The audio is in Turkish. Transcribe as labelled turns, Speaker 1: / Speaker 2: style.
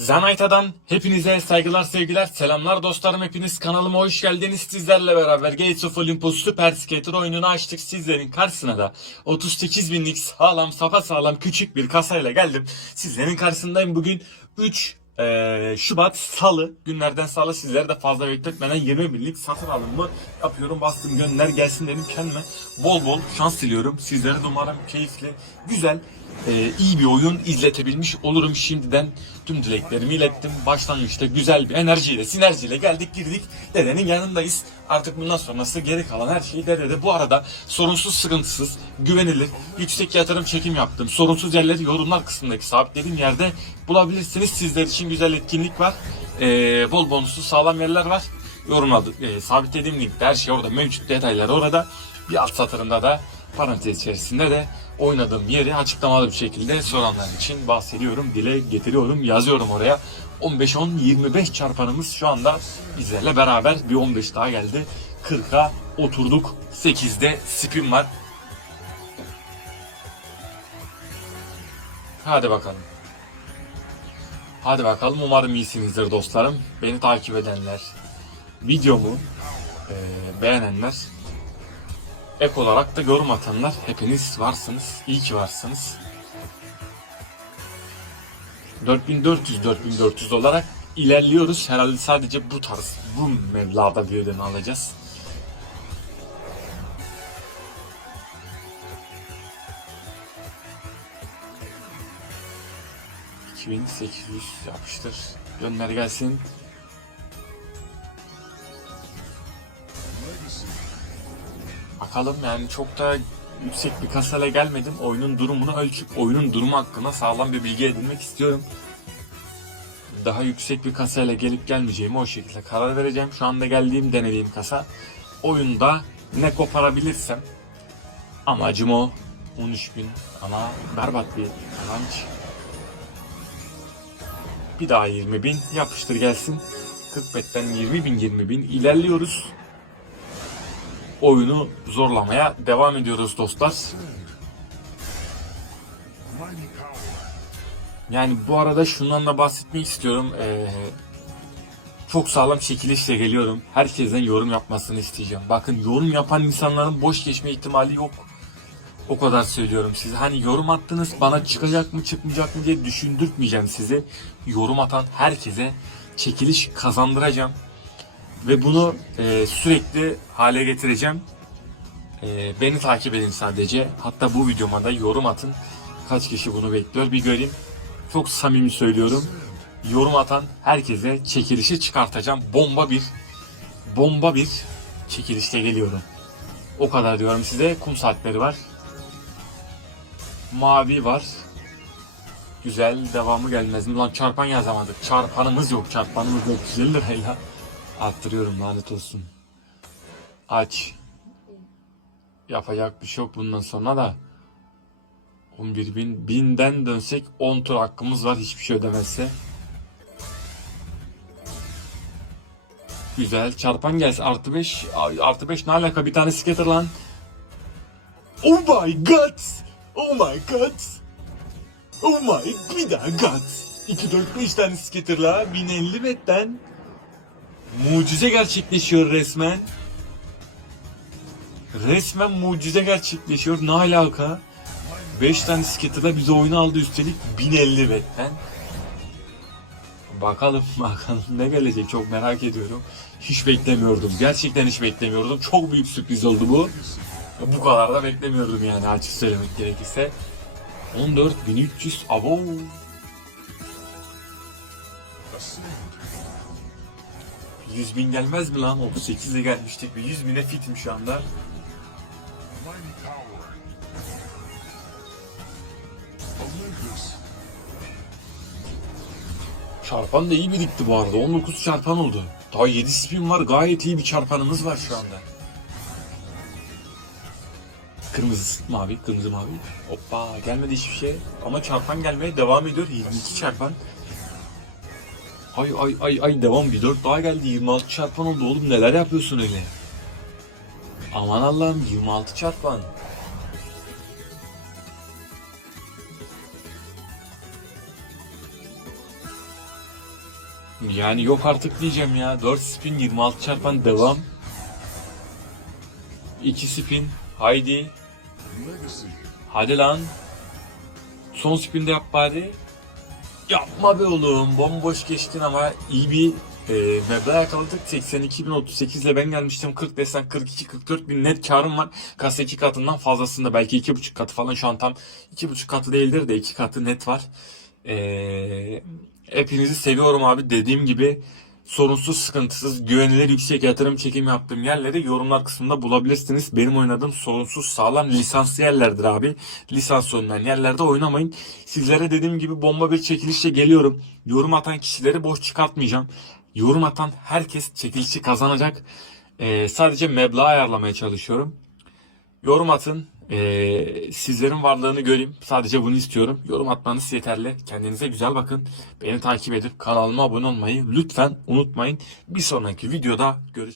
Speaker 1: Zanayta'dan hepinize saygılar sevgiler selamlar dostlarım. Hepiniz kanalıma hoş geldiniz. Sizlerle beraber Gates of Olympus Super Skater oyununu açtık. Sizlerin karşısına da 38 binlik sağlam sapa sağlam küçük bir kasayla geldim. Sizlerin karşısındayım. Bugün 3 eee, Şubat Salı. Günlerden salı sizleri de fazla bekletmeden 20 binlik satın alımı yapıyorum. Bastım gönder gelsin dedim kendime. Bol bol şans diliyorum. Sizlere de umarım keyifli güzel e, iyi bir oyun izletebilmiş olurum şimdiden tüm dileklerimi ilettim. Başlangıçta güzel bir enerjiyle, sinerjiyle geldik girdik. Dedenin yanındayız. Artık bundan sonrası geri kalan her şeyi dedede. Bu arada sorunsuz, sıkıntısız, güvenilir, yüksek yatırım çekim yaptım. Sorunsuz yerleri yorumlar kısmındaki sabitlediğim yerde bulabilirsiniz. Sizler için güzel etkinlik var. E, bol bonuslu sağlam yerler var. Yorumladı, e, sabitlediğim linkte her şey orada mevcut detaylar orada. Bir alt satırında da parantez içerisinde de oynadığım yeri açıklamalı bir şekilde soranlar için bahsediyorum, dile getiriyorum, yazıyorum oraya. 15-10-25 çarpanımız şu anda bizlerle beraber bir 15 daha geldi. 40'a oturduk. 8'de spin var. Hadi bakalım. Hadi bakalım umarım iyisinizdir dostlarım. Beni takip edenler, videomu eee, beğenenler Ek olarak da yorum atanlar hepiniz varsınız. İyi ki varsınız. 4400-4400 olarak ilerliyoruz. Herhalde sadece bu tarz, bu meblağda bir ödeme alacağız. ...2800 yapıştır. Gönder gelsin. Bakalım yani çok da yüksek bir kasayla gelmedim. Oyunun durumunu ölçüp oyunun durumu hakkında sağlam bir bilgi edinmek istiyorum. Daha yüksek bir kasayla gelip gelmeyeceğimi o şekilde karar vereceğim. Şu anda geldiğim denediğim kasa. Oyunda ne koparabilirsem amacım o. 13 bin ama berbat bir kazanç. Bir daha 20 bin yapıştır gelsin. 40 betten 20 bin 20 bin ilerliyoruz oyunu zorlamaya devam ediyoruz dostlar. Yani bu arada şundan da bahsetmek istiyorum. Ee, çok sağlam çekilişle geliyorum. Herkesten yorum yapmasını isteyeceğim. Bakın yorum yapan insanların boş geçme ihtimali yok. O kadar söylüyorum size. Hani yorum attınız bana çıkacak mı çıkmayacak mı diye düşündürtmeyeceğim sizi. Yorum atan herkese çekiliş kazandıracağım. Ve bunu e, sürekli hale getireceğim. E, beni takip edin sadece. Hatta bu videoma da yorum atın. Kaç kişi bunu bekliyor bir göreyim. Çok samimi söylüyorum. Yorum atan herkese çekilişi çıkartacağım. Bomba bir bomba bir çekilişle geliyorum. O kadar diyorum size. Kum saatleri var. Mavi var. Güzel. Devamı gelmez mi? Lan çarpan yazamadık. Çarpanımız yok. Çarpanımız yok. 150 lirayla. Arttırıyorum lanet olsun. Aç. Yapacak bir şey yok bundan sonra da. 11 bin. Binden dönsek 10 tur hakkımız var hiçbir şey ödemezse. Güzel. Çarpan gelsin. Artı 5. Artı 5 ne alaka? Bir tane skater lan. Oh my god. Oh my god. Oh my bir daha god. 2 4 5 tane skaterla 1050 metten Mucize gerçekleşiyor resmen. Resmen mucize gerçekleşiyor. Ne alaka? 5 tane skater'da bize oyunu aldı üstelik 1050 betten. Bakalım bakalım ne gelecek çok merak ediyorum. Hiç beklemiyordum. Gerçekten hiç beklemiyordum. Çok büyük sürpriz oldu bu. Bu kadar da beklemiyordum yani açık söylemek gerekirse. 14.300 abo. Yüz bin gelmez mi lan? 38'e gelmiştik. Bir 100 bine fitim şu anda. Çarpan da iyi birikti bu arada. 19 çarpan oldu. Daha 7 spin var. Gayet iyi bir çarpanımız var şu anda. Kırmızı, mavi, kırmızı, mavi. Hoppa gelmedi hiçbir şey. Ama çarpan gelmeye devam ediyor. 22 çarpan. Ay ay ay ay devam bir 4 daha geldi 26 çarpan oldu oğlum neler yapıyorsun öyle? Aman Allah'ım 26 çarpan. Yani yok artık diyeceğim ya. 4 spin 26 çarpan devam. 2 spin. Haydi. Hadi lan. Son spinde yap bari. Yapma be oğlum. Bomboş geçtin ama iyi bir e, meblağ yakaladık. 82.038 ile ben gelmiştim. 40 desen 42-44 bin net karım var. Kasa 2 katından fazlasında. Belki 2,5 katı falan şu an tam 2,5 katı değildir de 2 katı net var. E, hepinizi seviyorum abi. Dediğim gibi sorunsuz, sıkıntısız, güvenilir, yüksek yatırım çekim yaptığım yerleri yorumlar kısmında bulabilirsiniz. Benim oynadığım sorunsuz, sağlam lisanslı yerlerdir abi. Lisans olmayan yerlerde oynamayın. Sizlere dediğim gibi bomba bir çekilişle geliyorum. Yorum atan kişileri boş çıkartmayacağım. Yorum atan herkes çekilişi kazanacak. Ee, sadece meblağ ayarlamaya çalışıyorum. Yorum atın. Ee, sizlerin varlığını göreyim. Sadece bunu istiyorum. Yorum atmanız yeterli. Kendinize güzel bakın. Beni takip edip kanalıma abone olmayı lütfen unutmayın. Bir sonraki videoda görüşürüz.